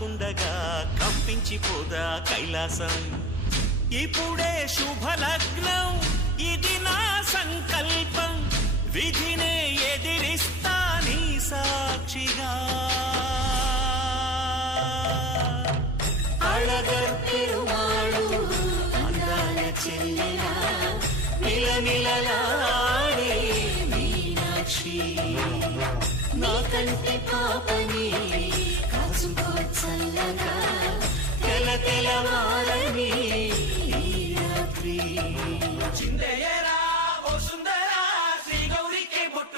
కాచుకుండగా కంపించిపోదా కైలాసం. ఇప్పుడే శుభలగ్నం, ఇది నా సంకల్పం, విధినే ఎదిరిస్తా నీ సాక్షిగా. అళగర్ పెరుమాళు అందాల చెల్లెలా నిలనిలలాడే మీనాక్షి, నా కంటి పాపని కాచుకో చల్లగా, తెలవారని ఈ రాత్రి. చిందయ్యరా ఓ సుందర